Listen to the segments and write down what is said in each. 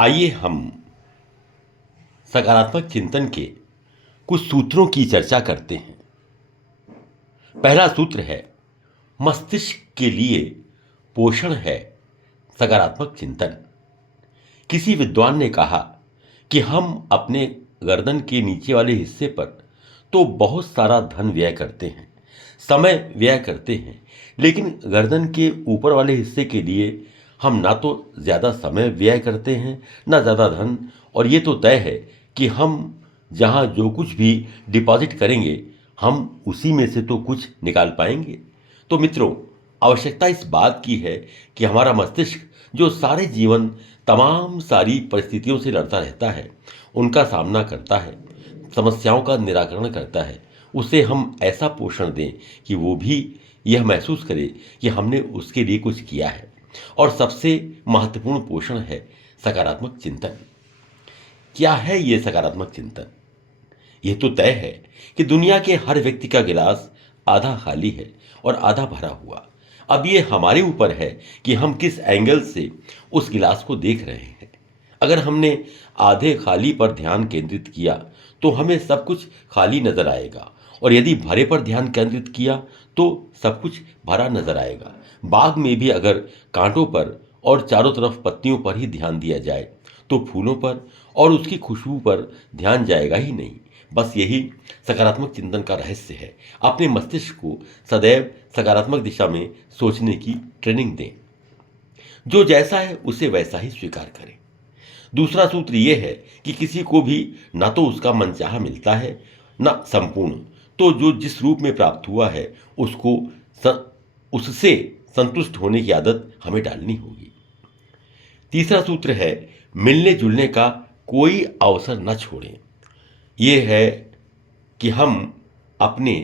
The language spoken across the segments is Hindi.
आइए हम सकारात्मक चिंतन के कुछ सूत्रों की चर्चा करते हैं। पहला सूत्र है, मस्तिष्क के लिए पोषण है सकारात्मक चिंतन। किसी विद्वान ने कहा कि हम अपने गर्दन के नीचे वाले हिस्से पर तो बहुत सारा धन व्यय करते हैं, समय व्यय करते हैं, लेकिन गर्दन के ऊपर वाले हिस्से के लिए हम ना तो ज़्यादा समय व्यय करते हैं ना ज़्यादा धन, और ये तो तय है कि हम जहाँ जो कुछ भी डिपॉजिट करेंगे हम उसी में से तो कुछ निकाल पाएंगे। तो मित्रों, आवश्यकता इस बात की है कि हमारा मस्तिष्क जो सारे जीवन तमाम सारी परिस्थितियों से लड़ता रहता है, उनका सामना करता है, समस्याओं का निराकरण करता है, उसे हम ऐसा पोषण दें कि वो भी यह महसूस करे कि हमने उसके लिए कुछ किया है। और सबसे महत्वपूर्ण पोषण है सकारात्मक चिंतन। क्या है ये सकारात्मक चिंतन? यह तो तय है कि दुनिया के हर व्यक्ति का गिलास आधा खाली है और आधा भरा हुआ। अब ये हमारे ऊपर है कि हम किस एंगल से उस गिलास को देख रहे हैं। अगर हमने आधे खाली पर ध्यान केंद्रित किया तो हमें सब कुछ खाली नजर आएगा, और यदि भरे पर ध्यान केंद्रित किया तो सब कुछ भरा नजर आएगा। बाग में भी अगर कांटों पर और चारों तरफ पत्तियों पर ही ध्यान दिया जाए तो फूलों पर और उसकी खुशबू पर ध्यान जाएगा ही नहीं। बस यही सकारात्मक चिंतन का रहस्य है। अपने मस्तिष्क को सदैव सकारात्मक दिशा में सोचने की ट्रेनिंग दें। जो जैसा है उसे वैसा ही स्वीकार करें। दूसरा सूत्र यह है कि किसी को भी ना तो उसका मनचाहा मिलता है ना संपूर्ण, तो जो जिस रूप में प्राप्त हुआ है उससे संतुष्ट होने की आदत हमें डालनी होगी। तीसरा सूत्र है, मिलने जुलने का कोई अवसर न छोड़ें। यह है कि हम अपने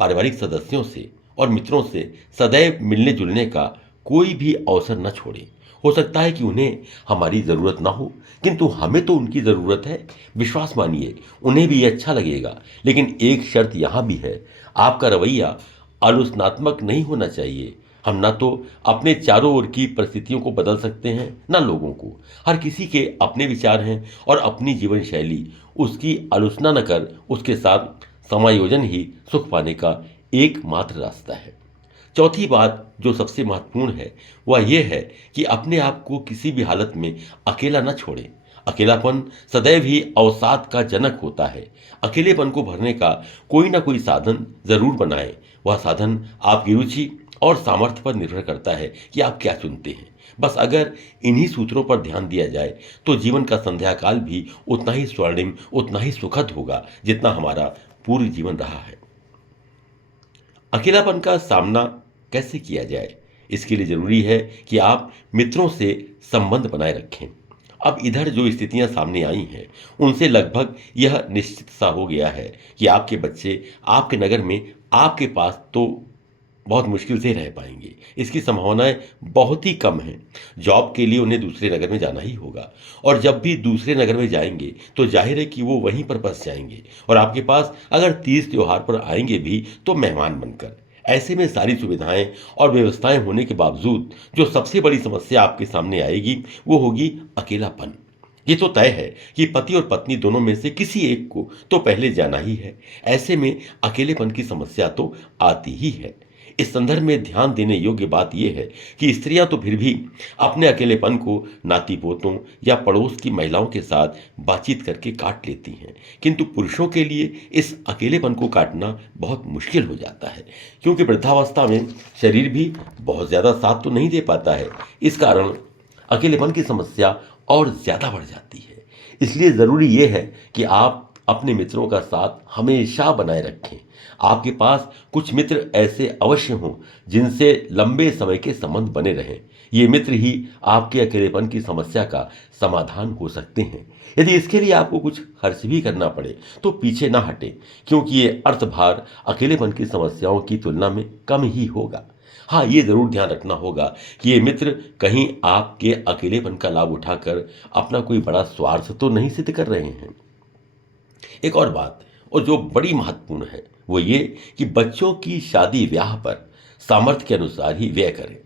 पारिवारिक सदस्यों से और मित्रों से सदैव मिलने जुलने का कोई भी अवसर न छोड़ें। हो सकता है कि उन्हें हमारी ज़रूरत ना हो, किंतु हमें तो उनकी ज़रूरत है। विश्वास मानिए, उन्हें भी अच्छा लगेगा। लेकिन एक शर्त यहाँ भी है, आपका रवैया आलोचनात्मक नहीं होना चाहिए। हम ना तो अपने चारों ओर की परिस्थितियों को बदल सकते हैं ना लोगों को। हर किसी के अपने विचार हैं और अपनी जीवन शैली। उसकी आलोचना न कर उसके साथ समायोजन ही सुख पाने का एकमात्र रास्ता है। चौथी बात जो सबसे महत्वपूर्ण है वह यह है कि अपने आप को किसी भी हालत में अकेला न छोड़ें। अकेलापन सदैव ही अवसाद का जनक होता है। अकेलेपन को भरने का कोई ना कोई साधन जरूर बनाएं। वह साधन आपकी रुचि और सामर्थ्य पर निर्भर करता है कि आप क्या चुनते हैं। बस अगर इन्हीं सूत्रों पर ध्यान दिया जाए तो जीवन का संध्या काल भी उतना ही स्वर्णिम, उतना ही सुखद होगा जितना हमारा पूर्ण जीवन रहा है। अकेलापन का सामना कैसे किया जाए, इसके लिए जरूरी है कि आप मित्रों से संबंध बनाए रखें। अब इधर जो स्थितियां सामने आई हैं उनसे लगभग यह निश्चित सा हो गया है कि आपके बच्चे आपके नगर में आपके पास तो बहुत मुश्किल से रह पाएंगे। इसकी संभावनाएं बहुत ही कम हैं। जॉब के लिए उन्हें दूसरे नगर में जाना ही होगा, और जब भी दूसरे नगर में जाएंगे तो जाहिर है कि वो वहीं पर बस जाएंगे, और आपके पास अगर तीज त्योहार पर आएंगे भी तो मेहमान बनकर। ऐसे में सारी सुविधाएं और व्यवस्थाएं होने के बावजूद जो सबसे बड़ी समस्या आपके सामने आएगी वो होगी अकेलापन। ये तो तय है कि पति और पत्नी दोनों में से किसी एक को तो पहले जाना ही है। ऐसे में अकेलेपन की समस्या तो आती ही है। इस संदर्भ में ध्यान देने योग्य बात यह है कि स्त्रियां तो फिर भी अपने अकेलेपन को नाती पोतों या पड़ोस की महिलाओं के साथ बातचीत करके काट लेती हैं, किंतु पुरुषों के लिए इस अकेलेपन को काटना बहुत मुश्किल हो जाता है, क्योंकि वृद्धावस्था में शरीर भी बहुत ज़्यादा साथ तो नहीं दे पाता है। इस कारण अकेलेपन की समस्या और ज़्यादा बढ़ जाती है। इसलिए ज़रूरी यह है कि आप अपने मित्रों का साथ हमेशा बनाए रखें। आपके पास कुछ मित्र ऐसे अवश्य हों जिनसे लंबे समय के संबंध बने रहें। ये मित्र ही आपके अकेलेपन की समस्या का समाधान हो सकते हैं। यदि इसके लिए आपको कुछ खर्च भी करना पड़े तो पीछे ना हटें, क्योंकि ये अर्थभार अकेलेपन की समस्याओं की तुलना में कम ही होगा। हाँ, ये जरूर ध्यान रखना होगा कि ये मित्र कहीं आपके अकेलेपन का लाभ उठाकर अपना कोई बड़ा स्वार्थ तो नहीं सिद्ध कर रहे हैं। एक और बात, और जो बड़ी महत्वपूर्ण है, वो ये कि बच्चों की शादी ब्याह पर सामर्थ्य के अनुसार ही व्यय करें।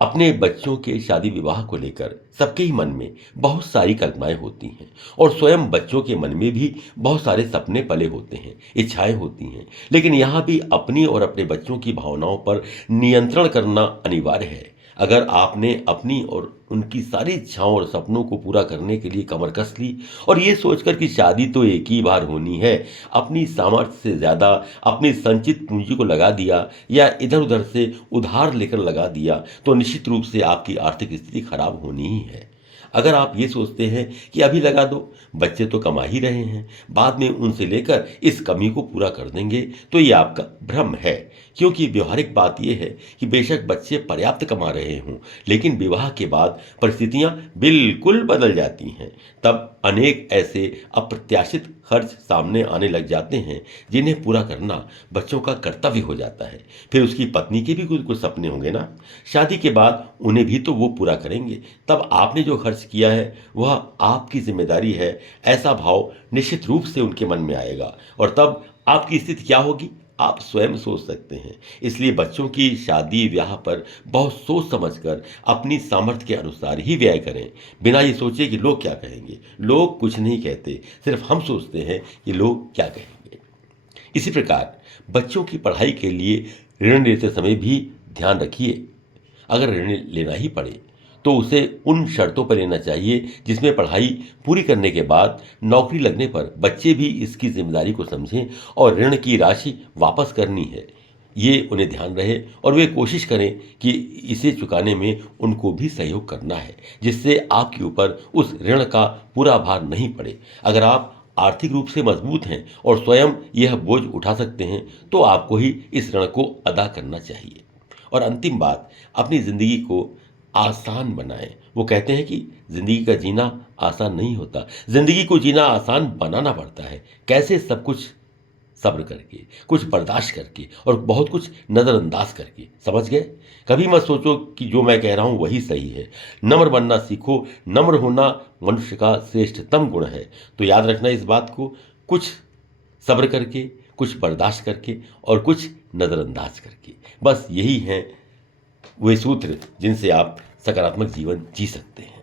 अपने बच्चों के शादी विवाह को लेकर सबके ही मन में बहुत सारी कल्पनाएं होती हैं और स्वयं बच्चों के मन में भी बहुत सारे सपने पले होते हैं, इच्छाएं होती हैं। लेकिन यहाँ भी अपनी और अपने बच्चों की भावनाओं पर नियंत्रण करना अनिवार्य है। अगर आपने अपनी और उनकी सारी इच्छाओं और सपनों को पूरा करने के लिए कमर कस ली और ये सोचकर कि शादी तो एक ही बार होनी है, अपनी सामर्थ्य से ज़्यादा अपनी संचित पूंजी को लगा दिया या इधर उधर से उधार लेकर लगा दिया, तो निश्चित रूप से आपकी आर्थिक स्थिति खराब होनी ही है। अगर आप ये सोचते हैं कि अभी लगा दो, बच्चे तो कमा ही रहे हैं, बाद में उनसे लेकर इस कमी को पूरा कर देंगे, तो ये आपका भ्रम है। क्योंकि व्यवहारिक बात यह है कि बेशक बच्चे पर्याप्त कमा रहे हों, लेकिन विवाह के बाद परिस्थितियां बिल्कुल बदल जाती हैं। तब अनेक ऐसे अप्रत्याशित खर्च सामने आने लग जाते हैं जिन्हें पूरा करना बच्चों का कर्तव्य हो जाता है। फिर उसकी पत्नी के भी कुछ सपने होंगे ना, शादी के बाद उन्हें भी तो वो पूरा करेंगे। तब आपने जो खर्च किया है वह आपकी जिम्मेदारी है, ऐसा भाव निश्चित रूप से उनके मन में आएगा। और तब आपकी स्थिति क्या होगी आप स्वयं सोच सकते हैं। इसलिए बच्चों की शादी ब्याह पर बहुत सोच समझकर अपनी सामर्थ्य के अनुसार ही व्यय करें, बिना ये सोचे कि लोग क्या कहेंगे। लोग कुछ नहीं कहते, सिर्फ हम सोचते हैं कि लोग क्या कहेंगे। इसी प्रकार बच्चों की पढ़ाई के लिए ऋण लेते समय भी ध्यान रखिए, अगर ऋण लेना ही पड़े तो उसे उन शर्तों पर लेना चाहिए जिसमें पढ़ाई पूरी करने के बाद नौकरी लगने पर बच्चे भी इसकी जिम्मेदारी को समझें और ऋण की राशि वापस करनी है, ये उन्हें ध्यान रहे और वे कोशिश करें कि इसे चुकाने में उनको भी सहयोग करना है, जिससे आपके ऊपर उस ऋण का पूरा भार नहीं पड़े। अगर आप आर्थिक रूप से मजबूत हैं और स्वयं यह बोझ उठा सकते हैं तो आपको ही इस ऋण को अदा करना चाहिए। और अंतिम बात, अपनी ज़िंदगी को आसान बनाएं। वो कहते हैं कि ज़िंदगी का जीना आसान नहीं होता, ज़िंदगी को जीना आसान बनाना पड़ता है। कैसे? सब कुछ सब्र करके, कुछ बर्दाश्त करके और बहुत कुछ नज़रअंदाज करके। समझ गए? कभी मत सोचो कि जो मैं कह रहा हूँ वही सही है। नम्र बनना सीखो, नम्र होना मनुष्य का श्रेष्ठतम गुण है। तो याद रखना इस बात को, कुछ सब्र करके, कुछ बर्दाश्त करके और कुछ नज़रअंदाज करके। बस यही है वे सूत्र जिनसे आप सकारात्मक जीवन जी सकते हैं।